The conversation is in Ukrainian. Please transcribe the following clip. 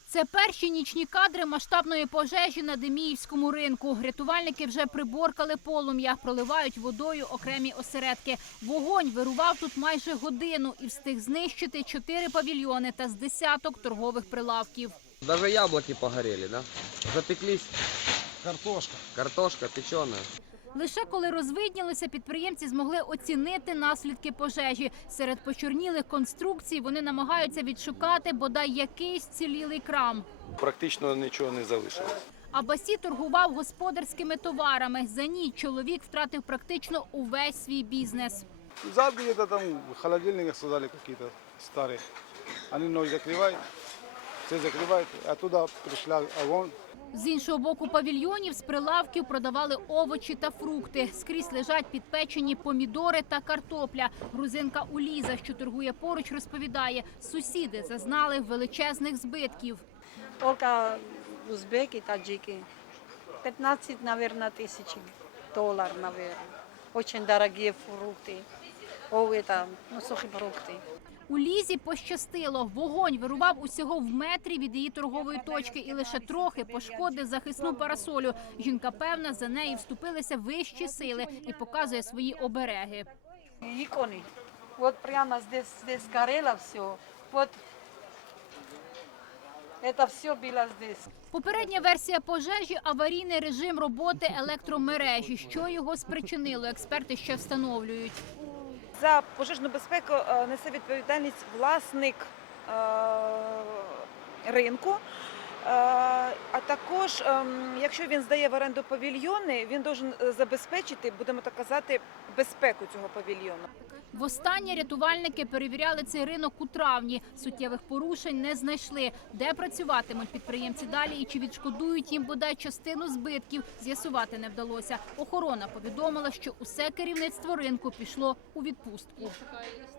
Це перші нічні кадри масштабної пожежі на Деміївському ринку. Рятувальники вже приборкали полум'я, проливають водою окремі осередки. Вогонь вирував тут майже годину і встиг знищити 4 павільйони та з десяток торгових прилавків. Даже яблоки погорели, да? Запеклись. Картошка печена. Лише коли розвиднілося, підприємці змогли оцінити наслідки пожежі. Серед почорнілих конструкцій вони намагаються відшукати бодай якийсь цілілий крам. Практично нічого не залишилось. Абасі торгував господарськими товарами. За ніч чоловік втратив практично увесь свій бізнес. Зал где-то там, в холодильниках сказали какие-то старые. Они ночь закрывают, все закрывают, а туда пришла огонь. З іншого боку павільйонів з прилавків продавали овочі та фрукти. Скрізь лежать підпечені помідори та картопля. Грузинка Уліза, що торгує поруч, розповідає, сусіди зазнали величезних збитків. Только узбеки, таджики. 15, наверное, тысяч долларов, наверное. Очень дорогие фрукты. Сухие фрукты. У Лізі пощастило. Вогонь вирував усього в метрі від її торгової точки і лише трохи пошкодив захисну парасолю. Жінка певна, за неї вступилися вищі сили і показує свої обереги. Иконы. Вот прямо здесь горело все. Вот это все было здесь. Попередня версія пожежі – аварійний режим роботи електромережі. Що його спричинило, експерти ще встановлюють. За пожежну безпеку несе відповідальність власник ринку, а також, якщо він здає в оренду павільйони, він має забезпечити, будемо так казати, безпеку цього павільйону. Востаннє рятувальники перевіряли цей ринок у травні. Суттєвих порушень не знайшли. Де працюватимуть підприємці далі і чи відшкодують їм бодай частину збитків, з'ясувати не вдалося. Охорона повідомила, що усе керівництво ринку пішло у відпустку.